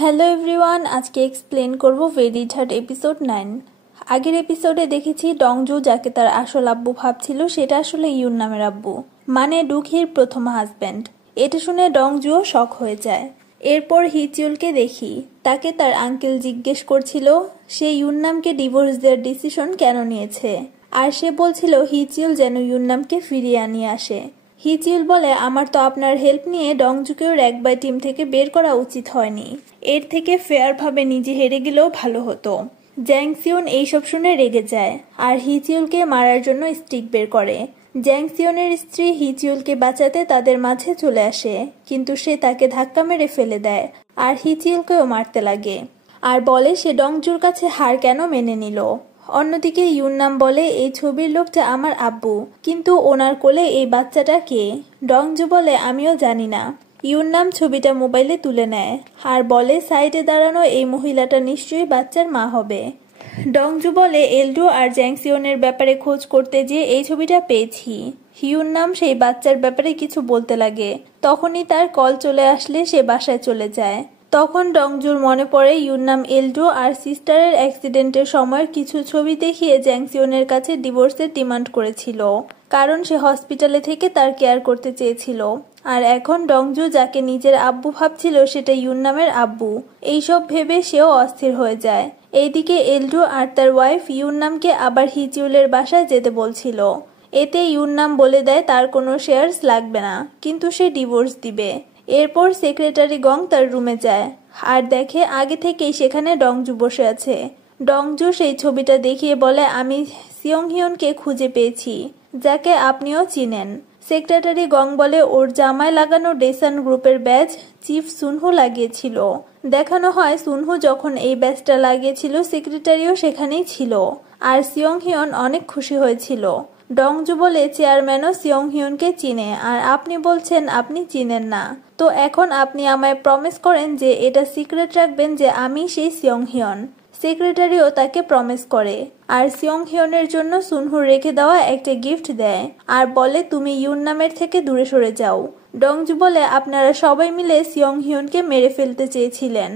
Hello everyone, আজকে explain করব very third episode 9। আগের এপিসোডে দেখেছি ডংজু যাকে তার আসল আব্বু ভাবছিল সেটা আসলে ইউন নামের আব্বু, মানে ডুকহির প্রথম হাজব্যান্ড। এটা শুনে ডংজুও শক হয়ে যায়। এরপর হিচিউলকে দেখি, তাকে তার আঙ্কেল জিজ্ঞেস করছিল সে ইউন নামকে ডিভোর্স দেওয়ার ডিসিশন কেন নিয়েছে, আর সে বলছিল হিচিউল যেন ইউন নামকে ফিরিয়ে আনিয়ে আসে। হিচিউল বলে, আমার তো আপনার হেল্প নিয়ে ডংজুকেও র্যাক বাই টিম থেকে বের করা উচিত হয়নি, এর থেকে ফেয়ার ভাবে নিজে হেরে গেলেও ভালো হতো। জ্যাংসিয়ন এইসব শুনে রেগে যায় আর হিচিউলকে মারার জন্য স্টিক বের করে। জ্যাংসিয়নের স্ত্রী হিচিউলকে বাঁচাতে তাদের মাঝে চলে আসে, কিন্তু সে তাকে ধাক্কা মেরে ফেলে দেয় আর হিচিউলকেও মারতে লাগে আর বলে সে ডংজুর কাছে হার কেন মেনে নিল। অন্যদিকে ইউননাম বলে, এই ছবির লোকটা আমার আব্বু, কিন্তু ওনার কোলে এই বাচ্চাটা কে? ডংজু বলে, আমিও জানি না। ইউননাম ছবিটা মোবাইলে তুলে নেয় আর বলে সাইডে দাঁড়ানো এই মহিলাটা নিশ্চয়ই বাচ্চার মা হবে। ডংজু বলে, এলডু আর জ্যাংসিয়নের ব্যাপারে খোঁজ করতে গিয়ে এই ছবিটা পেয়েছি। হিউননাম সেই বাচ্চার ব্যাপারে কিছু বলতে লাগে, তখনই তার কল চলে আসলে সে বাসায় চলে যায়। তখন ডংজুর মনে পড়ে ইউননাম এলডু আর সিস্টারের অ্যাক্সিডেন্টের সময়ের কিছু ছবি দেখিয়ে জ্যাংসিয়নের কাছে ডিভোর্সের ডিমান্ড করেছিল, কারণ সে হসপিটালে থেকে তার কেয়ার করতে চেয়েছিল। আর এখন ডংজু যাকে নিজের আব্বু ভাবছিল সেটা ইউননামের আব্বু। এইসব ভেবে সেও অস্থির হয়ে যায়। এইদিকে এলডু আর তার ওয়াইফ ইউননামকে আবার হিচিউলের বাসায় যেতে বলছিল। এতে ইউননাম বলে দেয় তার কোনো শেয়ার্স লাগবে না, কিন্তু সে ডিভোর্স দিবে। এরপর সেক্রেটারি গং তার রুমে যায় আর দেখে আগে থেকেই সেখানে ডংজু বসে আছে। ডংজু সেই ছবিটা দেখিয়ে বলে, আমি সিয়ংহিয়নকে খুঁজে পেয়েছি, যাকে আপনিও চিনেন। সেক্রেটারি গং বলে, ওর জামায় লাগানো ডেসান গ্রুপের ব্যাজ চিফ সুনহু লাগিয়েছিল। দেখানো হয় সুনহু যখন এই ব্যাজটা লাগিয়েছিল সেক্রেটারিও সেখানেই ছিল, আর সিয়ংহিয়ন অনেক খুশি হয়েছিল। ডংজু বলে, চেয়ারম্যানও সিয়ংহিয়নকে চিনে আর আপনি বলছেন আপনি চিনেন না, তো এখন আপনি আমায় প্রমিস করেন যে এটা সিক্রেট রাখবেন যে আমি সেই সিয়ংহিয়ন। সেক্রেটারিও তাকে প্রমিস করে আর সিয়ংহিয়নের জন্য সুনহু রেখে দেওয়া একটা গিফট দেয় আর বলে, তুমি ইউননামের থেকে দূরে সরে যাও। ডংজু বলে, আপনারা সবাই মিলে সিয়ংহিয়নকে মেরে ফেলতে চেয়েছিলেন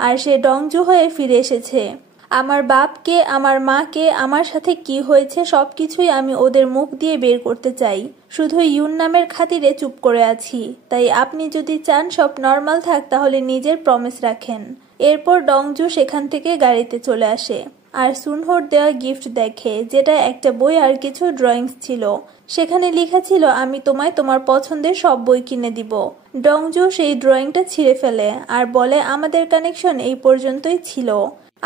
আর সে ডংজু হয়ে ফিরে এসেছে। আমার বাপকে, আমার মাকে, আমার সাথে কি হয়েছে সবকিছুই আমি ওদের মুখ দিয়ে বের করতে চাই। শুধু ইউননামের খাতিরে চুপ করে আছি, তাই আপনি যদি চান সব নর্মাল থাক তাহলে নিজের প্রমিস রাখেন। এরপর ডংজু সেখান থেকে গাড়িতে চলে আসে আর সুনহুর দেওয়া গিফট দেখে, যেটা একটা বই আর কিছু ড্রয়িংস ছিল। সেখানে লেখা ছিল, আমি তোমায় তোমার পছন্দের সব বই কিনে দিব। ডংজু সেই ড্রয়িংটা ছিঁড়ে ফেলে আর বলে, আমাদের কানেকশন এই পর্যন্তই ছিল।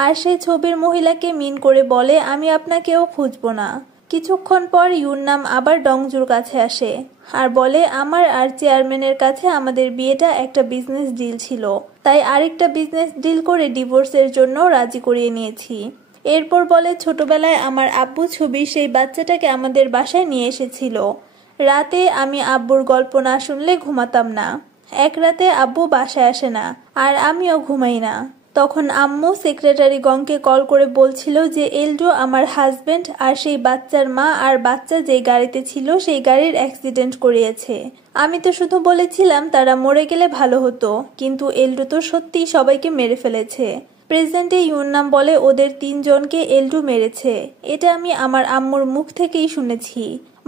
আর সেই ছবির মহিলাকে মিন করে বলে, আমি আপনাকেও খুঁজবো না। কিছুক্ষণ পর ইউননাম আবার ডংজুর কাছে আসে আর বলে, আমার আর চেয়ারম্যানের কাছে আমাদের বিয়েটা একটা বিজনেস ডিল ছিল, তাই আরেকটা বিজনেস ডিল করে ডিভোর্সের জন্য রাজি করিয়ে নিয়েছি। এরপর বলে, ছোটবেলায় আমার আব্বু ছবির সেই বাচ্চাটাকে আমাদের বাসায় নিয়ে এসেছিল। রাতে আমি আব্বুর গল্প না শুনলে ঘুমাতাম না। এক রাতে আব্বু বাসায় আসে না আর আমিও ঘুমাই না। তখন আম্মু সেক্রেটারি গংকে কল করে বলছিল যে এলডু আমার হাজবেন্ড আর সেই বাচ্চার মা আর বাচ্চা যে গাড়িতে ছিল সেই গাড়ির অ্যাক্সিডেন্ট করিয়েছে। আমি তো শুধু বলেছিলাম তারা মরে গেলে ভালো হতো, কিন্তু এলডু তো সত্যিই সবাইকে মেরে ফেলেছে। প্রেজেন্টে ইউননাম বলে, ওদের 3 জনকে এলডু মেরেছে। এটা আমি আমার আম্মুর মুখ থেকেই শুনেছি।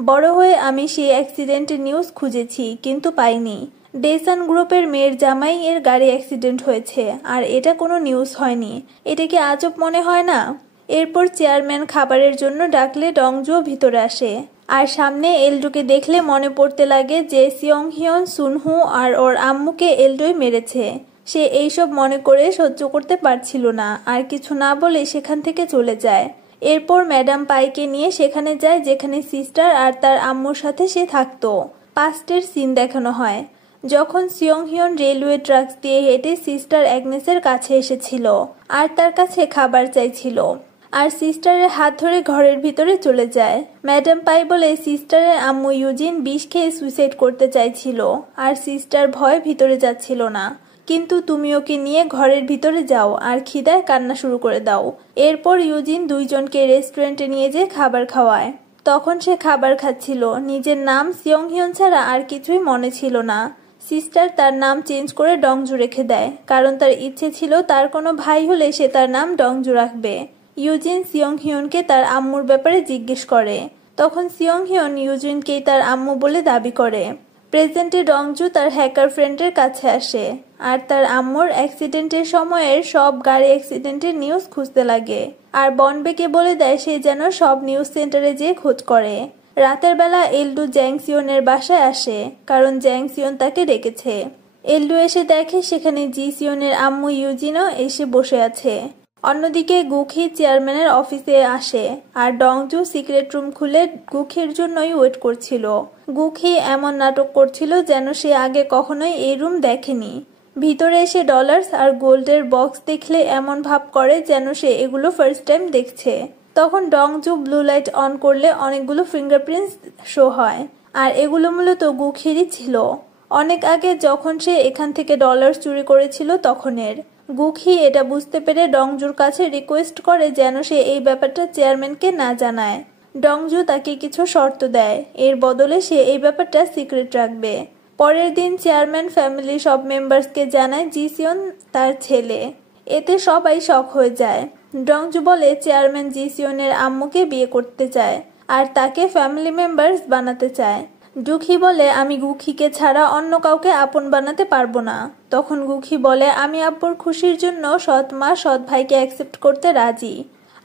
বড় হয়ে আমি সেই অ্যাক্সিডেন্টের নিউজ খুঁজেছি, কিন্তু পাইনি। ডেসান গ্রুপের মেয়ের জামাই এর গাড়ি অ্যাক্সিডেন্ট হয়েছে আর এটা কোনো নিউজ হয়নি। এটা কি আজব মনে হয় না? এরপর চেয়ারম্যান খাবারের জন্য ডাকলে ডংজুও ভিতরে আসে আর সামনে এলডুকে দেখলে মনে পড়তে লাগে যে সিয়ংহিয়ন সুনহু আর ওর আম্মুকে এলডুই মেরেছে। সে এইসব মনে করে সহ্য করতে পারছিল না আর কিছু না বলে সেখান থেকে চলে যায়। এরপর ম্যাডাম পাইকে নিয়ে সেখানে যায় যেখানে সিস্টার আর তার আম্মুর সাথে সে থাকতো। পাস্টের সিন দেখানো হয়, যখন সিয়ংহিয়ন রেলওয়ে ট্র্যাকস দিয়ে হেঁটে সিস্টার অ্যাগনেসের কাছে এসেছিল আর তার কাছে খাবার চাইছিল, আর সিস্টারের হাত ধরে ঘরের ভিতরে চলে যায়। ম্যাডাম পাই বলে সিস্টারের আম্মু ইউজিন বিষ খেয়ে সুইসাইড করতে চাইছিল আর সিস্টার ভয় ভিতরে যাচ্ছিল না, কিন্তু তুমি ওকে নিয়ে ঘরের ভিতরে যাও আর খিদায় কান্না শুরু করে দাও। এরপর ইউজিন 2 জনকে রেস্টুরেন্টে নিয়ে যেয়ে খাবার খাওয়ায়। তখন সে খাবার খাচ্ছিল, নিজের নাম সিয়ংহিয়ন ছাড়া আর কিছুই মনে ছিল না। সিস্টার তার নাম চেঞ্জ করে ডংজু রেখে দেয়, কারণ তার ইচ্ছে ছিল তার কোনো ভাই হলে সে তার নাম ডংজু রাখবে। ইউজিন সিয়ং হিয়নকে তার আম্মুর ব্যাপারে জিজ্ঞেস করে, তখন সিয়ং হিয়ন ইউজিনকেই তার আম্মু বলে দাবি করে। প্রেজেন্টে ডংজু তার হ্যাকার ফ্রেন্ডের কাছে আসে আর তার আম্মুর অ্যাক্সিডেন্টের সময়ের সব গাড়ি অ্যাক্সিডেন্টের নিউজ খুঁজতে লাগে আর বনবেকে বলে দেয় সে যেন সব নিউজ সেন্টারে যেয়ে খোঁজ করে। রাতের বেলা এলডু জ্যাংসিয়নের বাসায় আসে, কারণ জ্যাংসিয়ন তাকে ডেকেছে। এলডু এসে দেখে সেখানে জি সিয়নের আম্মু ইউজিনও এসে বসে আছে। অন্যদিকে গুখি চেয়ারম্যানের অফিসে আসে আর ডংজু সিক্রেট রুম খুলে গুখির জন্যই ওয়েট করছিল। গুখি এমন নাটক করছিল যেন সে আগে কখনোই এই রুম দেখেনি। ভিতরে এসে ডলার্স আর গোল্ডের বক্স দেখলে এমন ভাব করে যেন সে এগুলো ফার্স্ট টাইম দেখছে। তখন ডংজু ব্লু লাইট অন করলে অনেকগুলো ফিঙ্গারপ্রিন্টস শো হয় আর এগুলো মূলত গুখিরই ছিল। অনেক আগে যখন সে এখান থেকে ডলার চুরি করেছিল তখনের। গুখি এটা বুঝতে পেরে ডংজুর কাছে রিকোয়েস্ট করে যেন সে এই ব্যাপারটা চেয়ারম্যানকে না জানায়। ডংজু তাকে কিছু শর্ত দেয়, এর বদলে সে এই ব্যাপারটা সিক্রেট রাখবে। পরের দিন চেয়ারম্যান ফ্যামিলির সব মেম্বার্সকে জানায় জি সিয়ন তার ছেলে। এতে সবাই শক হয়ে যায়। ডংজু বলে চেয়ারম্যান জি সিয়নের আম্মুকে বিয়ে করতে চায় আর তাকে ফ্যামিলি মেম্বার্স বানাতে চায়। গুখি বলে আমি গুখিকে ছাড়া অন্য কাউকে আপন বানাতে পারবো না। তখন গুখি বলে আমি আব্বুর খুশির জন্য সৎ মা সৎ ভাইকে অ্যাকসেপ্ট করতে রাজি।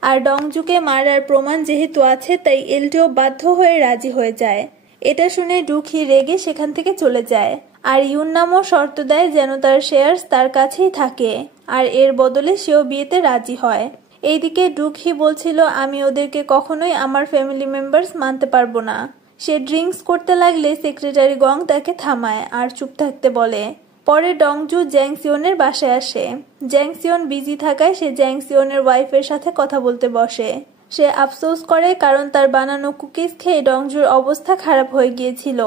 আর ডংজুকে মারার প্রমাণ যেহেতু আছে তাই এলটিও বাধ্য হয়ে রাজি হয়ে যায়। এটা শুনে গুখি রেগে সেখান থেকে চলে যায় আর ইউননামও শর্ত দেয় যেন তার শেয়ার্স তার কাছেই থাকে আর এর বদলে সেও বিয়েতে রাজি হয়। এইদিকে গুখি বলছিল আমি ওদেরকে কখনোই আমার ফ্যামিলি মেম্বার্স মানতে পারবো না। সে ড্রিঙ্কস করতে লাগলে সেক্রেটারি গং তাকে থামায় আর চুপ থাকতে বলে। পরে ডংজু জ্যাংসিয়নের বাসায় আসে। জ্যাংসিয়ন বিজি থাকায় সে জ্যাংসিয়নের ওয়াইফের সাথে কথা বলতে বসে। সে আফসোস করে কারণ তার বানানো কুকিজ খেয়ে ডংজুর অবস্থা খারাপ হয়ে গিয়েছিল।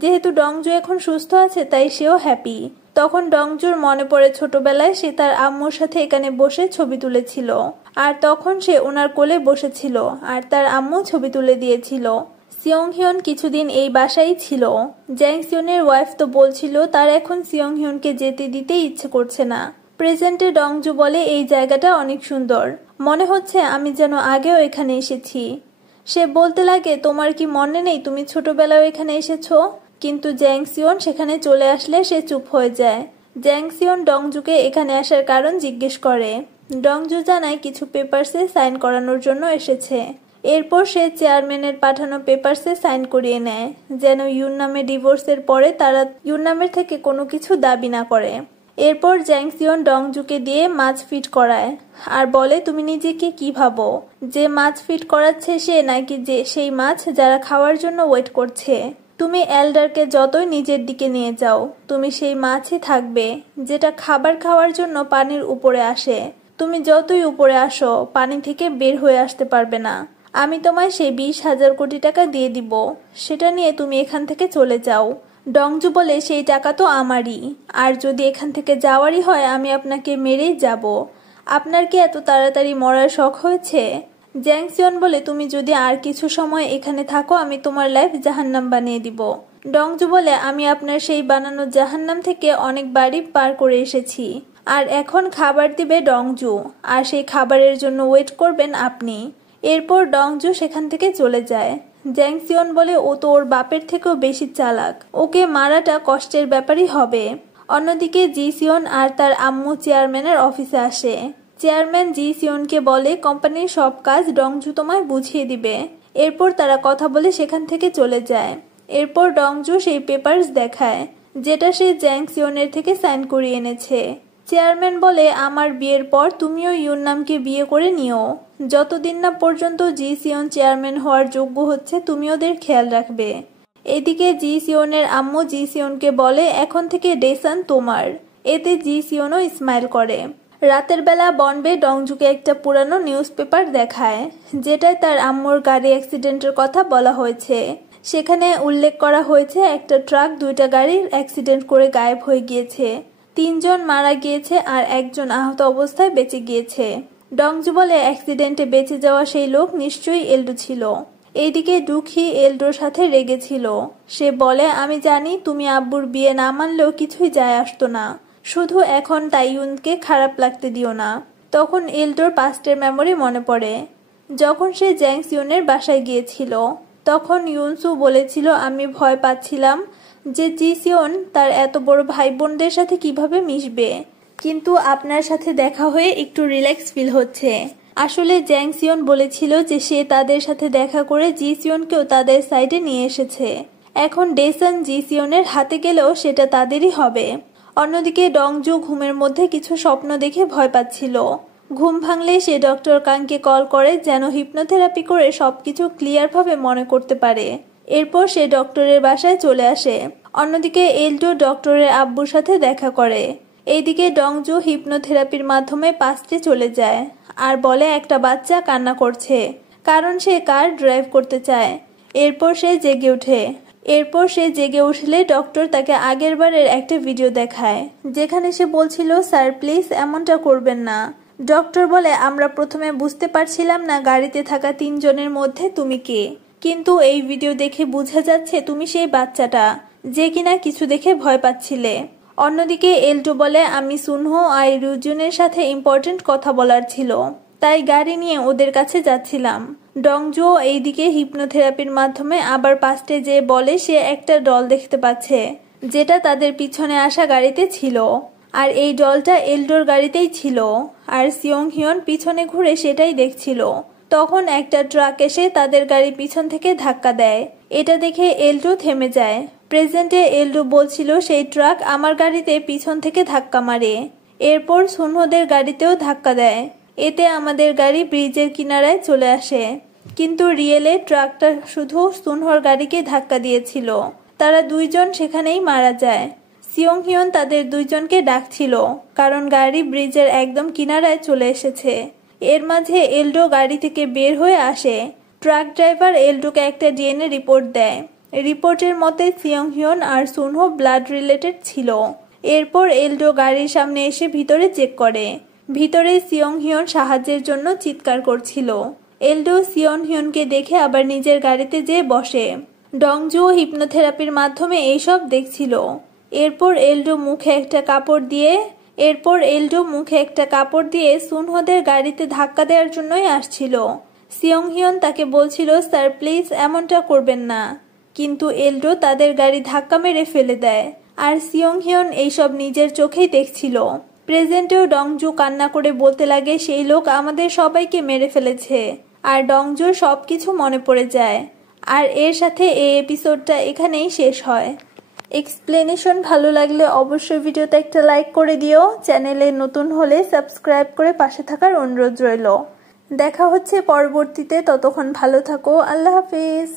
যেহেতু ডংজু এখন সুস্থ আছে তাই সেও হ্যাপি। তখন ডংজুর মনে পড়ে ছোটবেলায় সে তার আম্মুর সাথে এখানে বসে ছবি তুলেছিল আর তখন সে ওনার কোলে বসেছিল আর তার আম্মু ছবি তুলে দিয়েছিল। সিয়ং হিয়ন কিছুদিন এই বাসায় ছিল। জ্যাংসিয়নের ওয়াইফ তো বলছিল তার এখন সিয়ং হিয়নকে যেতে দিতে ইচ্ছে করছে না। প্রেজেন্টে ডংজু বলে এই জায়গাটা অনেক সুন্দর, মনে হচ্ছে আমি যেন আগেও এখানে এসেছি। সে বলতে লাগে তোমার কি মনে নেই তুমি ছোটবেলায় এখানে এসেছো? কিন্তু জ্যাংসিয়ন সেখানে চলে আসলে সে চুপ হয়ে যায়। জ্যাংসিয়ন ডংজুকে এখানে আসার কারণ জিজ্ঞেস করে। ডংজু জানায় কিছু পেপারসে সাইন করানোর জন্য এসেছে। এরপর সে চেয়ারম্যানের পাঠানো পেপারসে সাইন করিয়ে নেয় যেন ইউননামে ডিভোর্সের পরে তারা ইউননামের থেকে কোনো কিছু দাবি না করে। এরপর জ্যাংসিয়ন ডংজুকে দিয়ে মাছ ফিট করায় আর বলে তুমি নিজেকে কি ভাবো, যে মাছ ফিট করাচ্ছে সে নাকি যে সেই মাছ যারা খাওয়ার জন্য ওয়েট করছে? তুমি এল্ডারকে যতই নিজের দিকে নিয়ে যাও তুমি সেই মাছই থাকবে যেটা খাবার খাওয়ার জন্য পানির উপরে আসে। তুমি যতই উপরে আসো পানি থেকে বের হয়ে আসতে পারবে না। আমি তোমায় সেই 20,000 কোটি টাকা দিয়ে দিব, সেটা নিয়ে তুমি এখান থেকে চলে যাও। ডংজু বলে সেই টাকা তো আমারই, আর যদি এখান থেকে যাওয়ারই হয় আমি আপনাকে মেরেই যাব। আপনার কি এত তাড়াতাড়ি মরার শখ হয়েছে? জ্যাংসিয়ন বলে তুমি যদি আর কিছু সময় এখানে থাকো আমি তোমার লাইফ জাহান্নাম বানিয়ে দিব। ডংজু বলে আমি আপনার সেই বানানো জাহান্নাম থেকে অনেক বাড়ি পার করে এসেছি আর এখন খাবার দিবে ডংজু আর সেই খাবারের জন্য ওয়েট করবেন আপনি। এরপর ডংজু সেখান থেকে চলে যায়। জ্যাংসিয়ন বলে ও তো ওর বাপের থেকেও বেশি চালাক, ওকে মারাটা কষ্টের ব্যাপারই হবে। অন্যদিকে জি সিয়ন আর তার আম্মু চেয়ারম্যানের অফিসে আসে। চেয়ারম্যান জি সিয়নকে বলে কোম্পানির সব কাজ ডংজু তোমায় বুঝিয়ে দিবে। এরপর তারা কথা বলে সেখান থেকে চলে যায়। এরপর ডংজু সেই পেপারস দেখায় যেটা সে জ্যাংসিয়নের থেকে সাইন করিয়ে এনেছে। চেয়ারম্যান বলে আমার বিয়ের পর তুমিও ইউননামকে বিয়ে করে নিও, যতদিন না পর্যন্ত জি সিয়ন চেয়ারম্যান হওয়ার যোগ্য হচ্ছে তুমি ওদের খেয়াল রাখবে। এদিকে জি সিয়নের আম্মু জি সিয়নকে বলে এখন থেকে ডেসান তোমার। এতে জি সিয়নও স্মাইল করে। রাতের বেলা বনবে ডংজুকে একটা পুরানো নিউজ পেপার দেখায় যেটায় তার আম্মুর গাড়ি অ্যাক্সিডেন্টের কথা বলা হয়েছে। সেখানে উল্লেখ করা হয়েছে একটা ট্রাক 2টা গাড়ির অ্যাক্সিডেন্ট করে গায়েব হয়ে গিয়েছে, 3 জন মারা গিয়েছে আর 1 জন আহত অবস্থায় বেঁচে গিয়েছে। ডংজু বলে অ্যাক্সিডেন্টে বেঁচে যাওয়া সেই লোক নিশ্চয়ই এলডু ছিল। এইদিকে ডুখি এলডোর সাথে রেগেছিল। সে বলে, আমি জানি তুমি আব্বুর বিয়ে না মানলেও কিছুই যায় আসতো না, শুধু এখন তাইয়ুনকে খারাপ লাগতে দিও না। তখন এলডোর পাস্টের মেমোরি মনে পড়ে, যখন সে জ্যাংসিউনের বাসায় গিয়েছিল। তখন ইউনসু বলেছিল, আমি ভয় পাচ্ছিলাম যে জিসিওন তার এত বড় ভাই বোনদের সাথে কিভাবে মিশবে, কিন্তু আপনার সাথে দেখা হয়ে একটু রিল্যাক্স ফিল হচ্ছে। আসলে জ্যাংসিওন বলেছিল যে সে তাদের সাথে দেখা করে জিসিওনকেও তাদের সাইডে নিয়ে এসেছে। এখন ডেসান জিসিওনের হাতে গেলেও সেটা তাদেরই হবে। অন্যদিকে ডংজু ঘুমের মধ্যে কিছু স্বপ্ন দেখে ভয় পাচ্ছিল। ঘুম ভাঙলে সে ডক্টর কাংকে কল করে যেন হিপনোথেরাপি করে সবকিছু ক্লিয়ারভাবে মনে করতে পারে। এরপর সে ডক্টরের বাসায় চলে আসে। অন্যদিকে এলডো ডক্টরের আব্বুর সাথে দেখা করে। এইদিকে ডংজু হিপনোথেরাপির মাধ্যমে পাস্টে চলে যায় আর বলে একটা বাচ্চা কান্না করছে কারণ সে কার ড্রাইভ করতে চায়। এরপর সে জেগে উঠলে ডক্টর তাকে আগের বারের একটা ভিডিও দেখায় যেখানে সে বলছিল, স্যার প্লিজ এমনটা করবেন না। ডক্টর বলে, আমরা প্রথমে বুঝতে পারছিলাম না গাড়িতে থাকা 3 জনের মধ্যে তুমি কে, কিন্তু এই ভিডিও দেখে বোঝা যাচ্ছে তুমি সেই বাচ্চাটা যে কিনা কিছু দেখে ভয় পাচ্ছিলে। অন্যদিকে এলডো বলে, আমি সুনহো আর রুজুনের সাথে ইম্পর্টেন্ট কথা বলার ছিল, তাই গাড়ি নিয়ে ওদের কাছে যাচ্ছিলাম। ডংজু এইদিকে হিপনোথেরাপির মাধ্যমে আবার পাস্টে যেয়ে বলে সে একটা ডল দেখতে পাচ্ছে যেটা তাদের পিছনে আসা গাড়িতে ছিল, আর এই ডলটা এলডোর গাড়িতেই ছিল, আর সিয়ং হিয়ন পিছনে ঘুরে সেটাই দেখছিল। তখন একটা ট্রাক এসে তাদের গাড়ি পিছন থেকে ধাক্কা দেয়। এটা দেখে এলডো থেমে যায়। প্রেজেন্টে এলডো বলছিল সেই ট্রাক আমার গাড়িতে পিছন থেকে ধাক্কা মারে, এরপর সুনহোদের গাড়িতেও ধাক্কা দেয়। এতে আমাদের গাড়ি ব্রিজের কিনারায় চলে আসে, কিন্তু রিয়েলে ট্রাকটা শুধু সুনহোর গাড়িকে ধাক্কা দিয়েছিল। তারা 2 জন সেখানেই মারা যায়। সিয়ং হিয়ন তাদের 2 জনকে ডাকছিল কারণ গাড়ি ব্রিজের একদম কিনারায় চলে এসেছে। এর মাঝে এলডো গাড়ি থেকে বের হয়ে আসে। ট্রাক ড্রাইভার এলডোকে একটা ডিএনএ রিপোর্ট দেয়। রিপোর্টের মতে সিয়ং হিয়ন আর সুনহো ব্লাড রিলেটেড ছিল। এরপর এলডো গাড়ির সামনে এসে ভিতরে চেক করে। ভিতরে সিয়ং হিয়ন সাহায্যের জন্য চিৎকার করছিল। এলডো সিয়ং হিয়নকে দেখে আবার নিজের গাড়িতে যেয়ে বসে। ডংজু হিপনোথেরাপির মাধ্যমে এইসব দেখছিল। এরপর এলডো মুখে একটা কাপড় দিয়ে সুনহোদের গাড়িতে ধাক্কা দেওয়ার জন্যই আসছিল। সিয়ং হিয়ন তাকে বলছিল, স্যার প্লিজ এমনটা করবেন না, কিন্তু এলডো তাদের গাড়ি ধাক্কা মেরে ফেলে দেয়, আর সিয়ং হিয়ন এইসব নিজের চোখেই দেখছিল। প্রেজেন্টেও ডংজু কান্না করে বলতে লাগে, সেই লোক আমাদের সবাইকে মেরে ফেলেছে, আর ডংজুর সবকিছু মনে পড়ে যায়। আর এর সাথে এই এপিসোডটা এখানেই শেষ হয়। এক্সপ্লেনেশন ভালো লাগলে অবশ্যই ভিডিওতে একটা লাইক করে দিও। চ্যানেলে নতুন হলে সাবস্ক্রাইব করে পাশে থাকার অনুরোধ রইল। দেখা হচ্ছে পরবর্তীতে, ততক্ষণ ভালো থাকো। আল্লাহ হাফিজ।